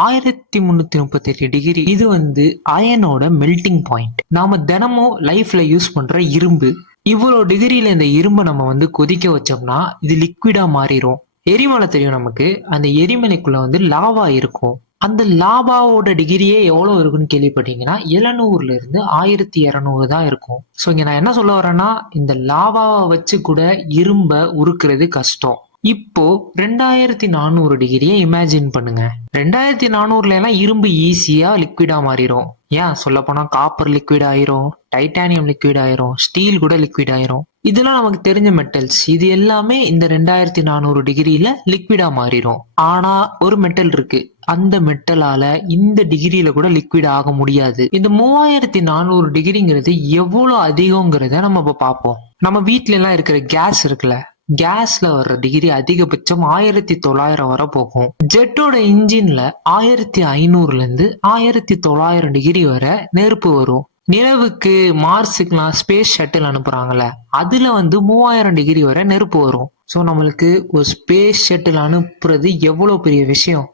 1338 இது அயனோட melting point. நாம தினமும் லைஃப்ல யூஸ் பண்ற இரும்பு. இவ்வளோ டிகிரியில இந்த இரும்பை நம்ம கொதிக்க வச்சோம்னா இது லிக்விடா மாறிடும். எரிமலை தெரியும் நமக்கு. அந்த எரிமலைக்குள்ள லாவா இருக்கும். அந்த லாவாவோட டிகிரியே எவ்வளவு இருக்குன்னு கேள்விப்பட்டீங்கன்னா 700ல இருந்து 1200 தான் இருக்கும். ஸோ இங்க நான் என்ன சொல்ல வரேன்னா, இந்த லாவாவை வச்சு கூட இரும்ப உருக்குறது கஷ்டம். இப்போ 2400 டிகிரியை இமேஜின் பண்ணுங்க. 2400ல எல்லாம் இரும்பு ஈஸியா லிக்விடா மாறிடும். ஏன் சொல்ல போனா காப்பர் லிக்விட் ஆயிரும், டைட்டானியம் லிக்விட் ஆயிரும், ஸ்டீல் கூட லிக்விட் ஆயிரும். இதெல்லாம் நமக்கு தெரிஞ்ச மெட்டல்ஸ். இது எல்லாமே இந்த 2400 டிகிரியில லிக்விடா மாறிடும். ஆனா ஒரு மெட்டல் இருக்கு, அந்த மெட்டலால இந்த டிகிரியில கூட லிக்விட் ஆக முடியாது. இந்த 3400 டிகிரிங்கிறது எவ்வளவு அதிகங்கிறத நம்ம இப்ப பார்ப்போம். நம்ம வீட்ல எல்லாம் இருக்கிற கேஸ் இருக்குல்ல, கேஸ்ல வர்ற டிகிரி அதிகபட்சம் 1900 வரை போகும். ஜெட்டோட இன்ஜின்ல 1500ல இருந்து 1900 டிகிரி வரை நெருப்பு வரும். நிலவுக்கு, மார்ஸுக்குலாம் ஸ்பேஸ் ஷட்டில் அனுப்புறாங்கல்ல, அதுல 3000 டிகிரி வரை நெருப்பு வரும். ஸோ நம்மளுக்கு ஒரு ஸ்பேஸ் ஷட்டில் அனுப்புறது எவ்வளவு பெரிய விஷயம்.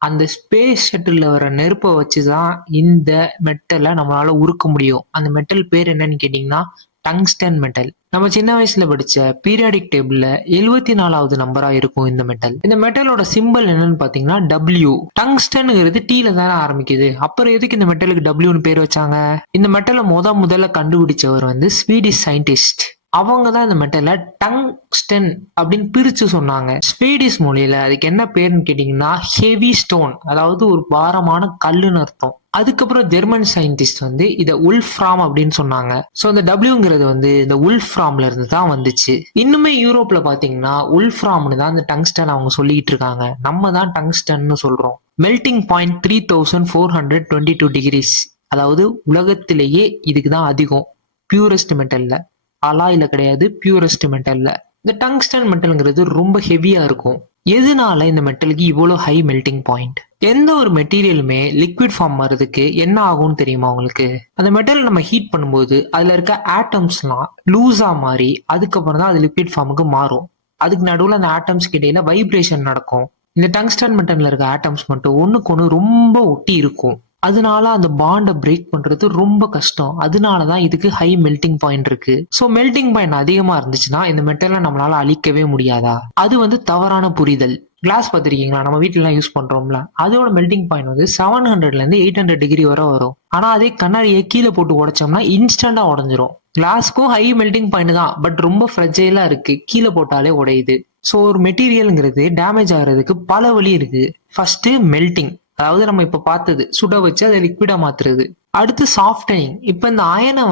அந்த ஸ்பேஸ் ஷட்டில் வர நெருப்பை வச்சுதான் இந்த மெட்டலை நம்மளால உருக்க முடியும். அந்த மெட்டல் பேர் என்னன்னு கேட்டீங்கன்னா டங்ஸ்டன் மெட்டல். நம்ம சின்ன வயசுல படிச்ச பீரியாடிக் டேபிள்ல 74வது நம்பரா இருக்கும் இந்த மெட்டல். இந்த மெட்டலோட சிம்பிள் என்னன்னு பாத்தீங்கன்னா W. டங்ஸ்டன்ங்கிறது டீல தானே ஆரம்பிக்குது. அப்புறம் எதுக்கு இந்த மெட்டலுக்கு Wன்னு பேர் வச்சாங்க? இந்த மெட்டலை முதல்ல கண்டுபிடிச்சவர் ஸ்வீடிஷ் சயின்டிஸ்ட். அவங்க தான் இந்த மெட்டலை டங்ஸ்டன் அப்படின்னு பிரிச்சு சொன்னாங்க. ஸ்வீடிஷ் மொழியில அதுக்கு என்ன பேருன்னு கேட்டீங்கன்னா ஹெவி ஸ்டோன், அதாவது ஒரு பாரமான கல்லுன்னு அர்த்தம். அதுக்கப்புறம் ஜெர்மன் சயின்டிஸ்ட் இத உல்ஃப்ராம் அப்படின்னு சொன்னாங்க. ஸோ இந்த டபிள்யூங்கிறது இந்த உல்ஃப்ராம்ல இருந்து தான் வந்துச்சு. இன்னுமே யூரோப்ல பாத்தீங்கன்னா உல்ஃப்ராம்னு தான் இந்த டங்ஸ்டன் அவங்க சொல்லிட்டு இருக்காங்க. நம்ம தான் டங்ஸ்டன்னு சொல்றோம். மெல்டிங் பாயிண்ட் 3422 டிகிரிஸ், அதாவது உலகத்திலேயே இதுக்கு தான் அதிகம். பியூரஸ்ட் மெட்டல்ல, அலாயில கிடையாது, பியூரஸ்ட் மெட்டல்ல. இந்த டங்ஸ்டன் மெட்டல்ங்கிறது ரொம்ப ஹெவியா இருக்கும். எதனால இந்த மெட்டலுக்கு இவ்வளவு ஹை மெல்டிங் பாயிண்ட்? எந்த ஒரு மெட்டீரியலுமே லிக்விட் ஃபார்ம் வர்றதுக்கு என்ன ஆகும்னு தெரியுமா உங்களுக்கு? அந்த மெட்டல் நம்ம ஹீட் பண்ணும்போது அதுல இருக்க ஆட்டம்ஸ்லாம் லூஸா மாறி அதுக்கப்புறம் தான் அது லிக்விட் ஃபார்முக்கு மாறும். அதுக்கு நடுவில் அந்த ஆட்டம்ஸ்க்கு இடையில வைப்ரேஷன் நடக்கும். இந்த டங்ஸ்டன் மெட்டல்ல இருக்க ஆட்டம்ஸ் மட்டும் ஒண்ணுக்கு ஒண்ணு ரொம்ப ஒட்டி இருக்கும். அதனால அந்த பாண்டை பிரேக் பண்றது ரொம்ப கஷ்டம். அதனாலதான் இதுக்கு ஹை மெல்டிங் பாயிண்ட் இருக்கு. ஸோ மெல்டிங் பாயிண்ட் அதிகமா இருந்துச்சுன்னா இந்த மெட்டலை நம்மளால அழிக்கவே முடியாதா? அது தவறான புரிதல். கிளாஸ் பார்த்திருக்கீங்களா? நம்ம வீட்டுல எல்லாம் யூஸ் பண்றோம்ல, அதோட மெல்டிங் பாயிண்ட் 700ல இருந்து 800 டிகிரி வரை வரும். ஆனா அதே கண்ணாடியை கீழே போட்டு உடைச்சோம்னா இன்ஸ்டன்டா உடஞ்சிரும். கிளாஸ்க்கும் ஹை மெல்டிங் பாயிண்ட் தான், பட் ரொம்ப ஃப்ரெஜைலா இருக்கு, கீழே போட்டாலே உடையுது. ஸோ ஒரு மெட்டீரியல்ங்கிறது டேமேஜ் ஆகுறதுக்கு பல வழி இருக்கு. ஃபர்ஸ்ட் மெல்டிங், அதாவது நம்ம இப்ப பார்த்தது சுட வச்சு அதை லிக்விடா மாத்துறது. அடுத்து சாஃப்டனிங். இப்ப இந்த அயனை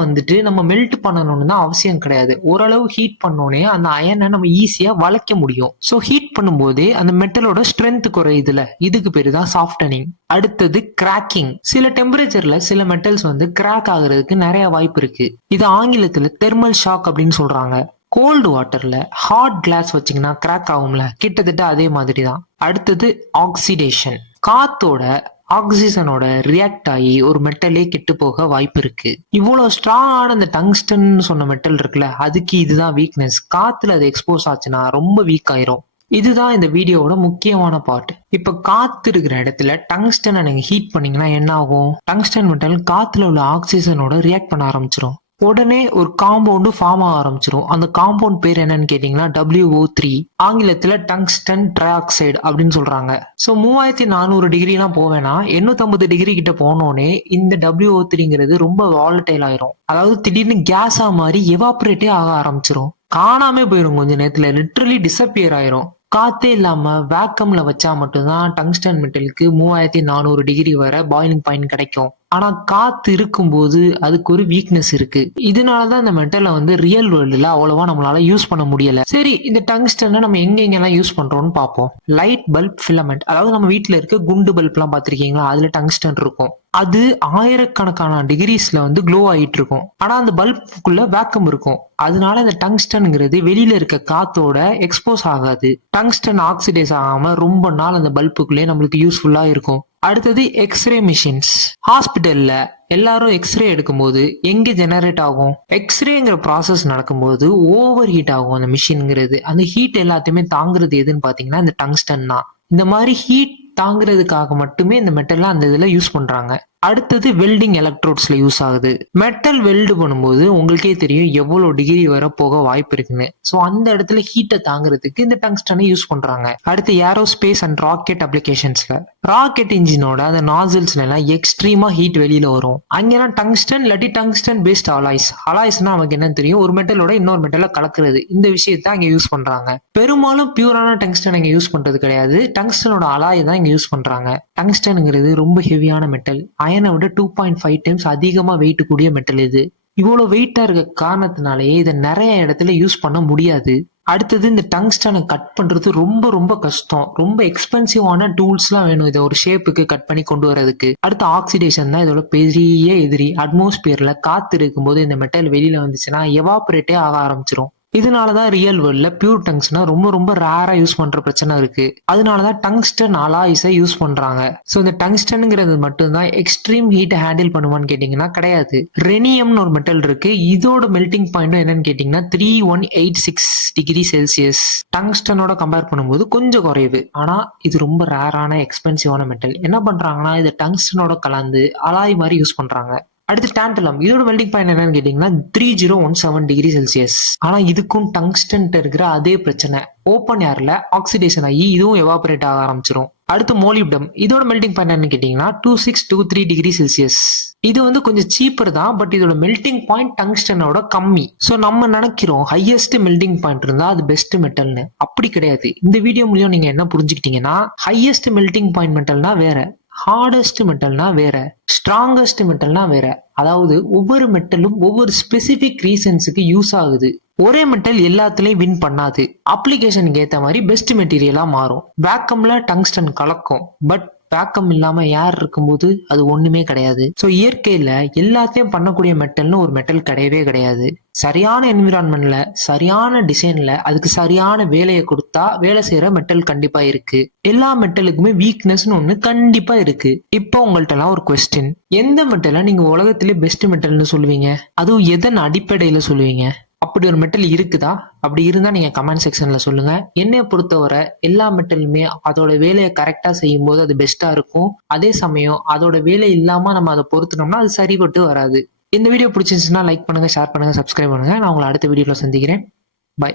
நம்ம மெல்ட் பண்ணணும்னு தான் அவசியம் கிடையாது. ஓரளவு ஹீட் பண்ணோனே அந்த அயனை நம்ம ஈஸியா வளைக்க முடியும். ஸோ ஹீட் பண்ணும்போதே அந்த மெட்டலோட ஸ்ட்ரென்த் குறையுதுல, இதுக்கு பேரு தான் சாஃப்டனிங். அடுத்தது கிராக்கிங். சில டெம்பரேச்சர்ல சில மெட்டல்ஸ் கிராக் ஆகுறதுக்கு நிறைய வாய்ப்பு இருக்கு. இது ஆங்கிலத்துல தெர்மல் ஷாக் அப்படின்னு சொல்றாங்க. கோல்டு வாட்டர்ல ஹாட் கிளாஸ் வச்சீங்கன்னா கிராக் ஆகும்ல, கிட்டத்தட்ட அதே மாதிரி தான். அடுத்தது ஆக்சிடேஷன். காத்தோட ஆக்சிஜனோட ரியாக்ட் ஆகி ஒரு மெட்டலே கெட்டு போக வாய்ப்பு இருக்கு. இவ்வளவு ஸ்ட்ராங்கான இந்த டங்ஸ்டன் சொன்ன மெட்டல் இருக்குல்ல, அதுக்கு இதுதான் வீக்னஸ். காத்துல அது எக்ஸ்போஸ் ஆச்சுன்னா ரொம்ப வீக் ஆயிரும். இதுதான் இந்த வீடியோவோட முக்கியமான பார்ட். இப்ப காத்து இருக்கிற இடத்துல டங்ஸ்டனை நீங்க ஹீட் பண்ணீங்கன்னா என்ன ஆகும்? டங்ஸ்டன் மெட்டல் காத்துல உள்ள ஆக்சிஜனோட ரியாக்ட் பண்ண ஆரம்பிச்சிடும். உடனே ஒரு காம்பவுண்டு ஃபார்ம் ஆக ஆரம்பிச்சிடும். அந்த காம்பவுண்ட் பேர் என்னன்னு கேட்டீங்கன்னா WO3. ஆங்கிலத்துல டங்ஸ்டன் ட்ரை ஆக்சைடு அப்படின்னு சொல்றாங்க. ஸோ 3400 டிகிரி எல்லாம் போவேனா 850 டிகிரி கிட்ட போனோடனே இந்த WO3ங்கிறது ரொம்ப வாலட்டைல் ஆயிரும். அதாவது திடீர்னு கேஸா மாதிரி எவாபரேட்டே ஆக ஆரம்பிச்சிடும். காணாமே போயிடும், கொஞ்ச நேரத்துல லிட்டரலி டிசப்பியர் ஆயிரும். காத்தே இல்லாம வேக்கம்ல வச்சா மட்டும்தான் டங்ஸ்டன் மெட்டலுக்கு 3400 டிகிரி வரை பாயிலிங் பாயிண்ட் கிடைக்கும். ஆனா காத்து இருக்கும்போது அதுக்கு ஒரு வீக்னஸ் இருக்கு. இதனாலதான் இந்த மெட்டலை ரியல் வேர்ல்டுல அவ்வளவா நம்மளால யூஸ் பண்ண முடியல. சரி, இந்த டங்ஸ்டனை நம்ம எங்கெல்லாம் யூஸ் பண்றோம்னு பார்ப்போம். லைட் பல்ப் ஃபிலமெண்ட், அதாவது நம்ம வீட்டுல இருக்க குண்டு பல்ப் எல்லாம் பாத்திருக்கீங்களா? அதுல டங்ஸ்டன் இருக்கும். அது ஆயிரக்கணக்கான டிகிரிஸ்ல க்ளோ ஆகிட்டு இருக்கும். ஆனா அந்த பல்புக்குள்ள வேக்கம் இருக்கும். அதனால இந்த டங்ஸ்டன்ங்கிறது வெளியில இருக்க காத்தோட எக்ஸ்போஸ் ஆகாது. டங்ஸ்டன் ஆக்சிடைஸ் ஆகாம ரொம்ப நாள் அந்த பல்புக்குள்ளே நம்மளுக்கு யூஸ்ஃபுல்லா இருக்கும். அடுத்தது எக்ஸ்ரே மிஷின்ஸ். ஹாஸ்பிட்டல்ல எல்லாரும் எக்ஸ்ரே எடுக்கும்போது எங்க ஜெனரேட் ஆகும்? எக்ஸ்ரேங்கிற ப்ராசஸ் நடக்கும்போது ஓவர் ஹீட் ஆகும் அந்த மிஷின்ங்கிறது. அந்த ஹீட் எல்லாத்தையுமே தாங்குறது எதுன்னு பாத்தீங்கன்னா இந்த டங்ஸ்டன் தான். இந்த மாதிரி ஹீட் தாங்குறதுக்காக மட்டுமே இந்த மெட்டல்லாம் அந்த இதுல யூஸ் பண்றாங்க. அடுத்தது வெல்டிங் எலக்ட்ரோட்ஸ்ல யூஸ் ஆகுது. மெட்டல் வெல்டு பண்ணும்போது உங்களுக்கே தெரியும் எவ்வளவு டிகிரி வர போக வாய்ப்பு இருக்குன்னு. சோ அந்த இடத்துல ஹீட்டை தாங்குறதுக்கு இந்த டங்ஸ்டனை யூஸ் பண்றாங்க. அடுத்து ஏரோஸ்பேஸ் அண்ட் ராக்கெட் அப்ளிகேஷன்ஸ்ல ராக்கெட் இன்ஜினோட அந்த நாசில்ஸ்ல எல்லாம் எக்ஸ்ட்ரீமா ஹீட் வெளியில வரும். அங்கெல்லாம் டங்ஸ்டன் இல்லாட்டி டங்ஸ்டன் பேஸ்ட் அலாய்ஸ்னா நமக்கு என்ன தெரியும், ஒரு மெட்டலோட இன்னொரு மெட்டலை கலக்குறது. இந்த விஷயத்த அங்க யூஸ் பண்றாங்க. பெரும்பாலும் பியூரான டங்ஸ்டன் இங்க யூஸ் பண்றது கிடையாது. டங்ஸ்டனோட அலாய் தான் இங்க யூஸ் பண்றாங்க. டங்ஸ்டன்ங்கிறது ரொம்ப ஹெவியான மெட்டல். அயனை விட 2.5 டைம்ஸ் அதிகமா வெயிட் கூடிய மெட்டல் இது. இவ்வளவு வெயிட்டா இருக்க காரணத்தினாலேயே இதை நிறைய இடத்துல யூஸ் பண்ண முடியாது. அடுத்தது இந்த டங்ஸ்டனை கட் பண்றது ரொம்ப ரொம்ப கஷ்டம். ரொம்ப எக்ஸ்பென்சிவான டூல்ஸ்லாம் வேணும் இதை ஒரு ஷேப்புக்கு கட் பண்ணி கொண்டு வரதுக்கு. அடுத்து ஆக்சிடேஷன் தான் இதோட பெரிய எதிரி. அட்மாஸ்பியர்ல காத்து இருக்கும்போது இந்த மெட்டல் வெளியில வந்துச்சுன்னா எவாபரேட்டே ஆக ஆரம்பிச்சிரும். இதனாலதான் ரியல் வேர்ல்ட்ல பியூர் டங்ஸ்டனை ரொம்ப ரொம்ப ரேரா யூஸ் பண்ற பிரச்சனை இருக்கு. அதனாலதான் டங்ஸ்டன் அலாய்ஸை யூஸ் பண்றாங்க. சோ இந்த டங்ஸ்டன்ங்கிறது மட்டும்தான் எக்ஸ்ட்ரீம் ஹீட் ஹேண்டில் பண்ணுவான்னு கேட்டீங்கன்னா கிடையாது. ரெனியம்னு ஒரு மெட்டல் இருக்கு. இதோட மெல்டிங் பாயிண்ட் என்னன்னு கேட்டீங்கன்னா 3186 டிகிரி செல்சியஸ். டங்ஸ்டனோட கம்பேர் பண்ணும்போது கொஞ்சம் குறைவு. ஆனா இது ரொம்ப ரேரான எக்ஸ்பென்சிவான மெட்டல். என்ன பண்றாங்கன்னா இது டங்ஸ்டனோட கலந்து அலாய் மாதிரி யூஸ் பண்றாங்க. அடுத்து டான்டலம். இதோட மெல்டிங் பாயிண்ட் என்னன்னு கேட்டீங்கன்னா 3017 டிகிரி செல்சியஸ். ஆனா இதுக்கும் டங்ஸ்டன் இருக்கிற அதே பிரச்சனை. ஓப்பன் ஏர்ல ஆக்சிடேஷன் ஆகி இதுவும் எவாபரேட் ஆக ஆரம்பிச்சிடும். அடுத்து மோலிப்டம். இதோட மெல்டிங் பாயிண்ட் என்னன்னு கேட்டீங்கன்னா 2623 டிகிரி செல்சியஸ். இது கொஞ்சம் சீப்பர் தான், பட் இதோட மெல்டிங் பாயிண்ட் டங்ஸ்டனோட கம்மி. சோ நம்ம நினைக்கிறோம் ஹையஸ்ட் மெல்டிங் பாயிண்ட் இருந்தா அது பெஸ்ட் மெட்டல்னு. அப்படி கிடையாது. இந்த வீடியோ மூலியம் நீங்க என்ன புரிஞ்சுக்கிட்டீங்கன்னா ஹையஸ்ட் மெல்டிங் பாயிண்ட் மெட்டல்னா வேற, ஹார்டஸ்ட் மெட்டல்னா வேற, ஸ்ட்ராங்கஸ்ட் மெட்டல்னா வேற. அதாவது ஒவ்வொரு மெட்டலும் ஒவ்வொரு ஸ்பெசிபிக் ரீசன்ஸுக்கு யூஸ் ஆகுது. ஒரே மெட்டல் எல்லாத்துலயும் வின் பண்ணாது. அப்ளிகேஷனுக்கு ஏத்த மாதிரி பெஸ்ட் மெட்டீரியலா மாறும். வேக்கம்ல டங்ஸ்டன் கலக்கும், பட் வேக்கம் இல்லாம ஏர் இருக்கும்போது அது ஒண்ணுமே கிடையாது. சோ இயற்கையில எல்லாத்தையும் பண்ணக்கூடிய மெட்டல்னு ஒரு மெட்டல் கிடையவே கிடையாது. சரியான என்விரான்மெண்ட்ல சரியான டிசைன்ல அதுக்கு சரியான வேலையை கொடுத்தா வேலை செய்யற மெட்டல் கண்டிப்பா இருக்கு. எல்லா மெட்டலுக்குமே வீக்னஸ்னு ஒண்ணு கண்டிப்பா இருக்கு. இப்போ உங்கள்ட்ட எல்லாம் ஒரு கொஸ்டின், எந்த மெட்டலை நீங்க உலகத்திலே பெஸ்ட் மெட்டல்னு சொல்லுவீங்க? அதுவும் எதன் அடிப்படையில சொல்லுவீங்க? அப்படி ஒரு மெட்டல் இருக்குதா? அப்படி இருந்தா நீங்க கமெண்ட் செக்ஷன்ல சொல்லுங்க. என்னைய பொறுத்தவரை எல்லா மெட்டலுமே அதோட வேலையை கரெக்டா செய்யும் போது அது பெஸ்டா இருக்கும். அதே சமயம் அதோட வேலை இல்லாம நம்ம அதை பொறுத்துனோம்னா அது சரிபட்டு வராது. இந்த வீடியோ பிடிச்சிருந்துச்சுன்னா லைக் பண்ணுங்க, ஷேர் பண்ணுங்க, சப்ஸ்கிரைப் பண்ணுங்க. நான் உங்களை அடுத்த வீடியோல சந்திக்கிறேன். பை.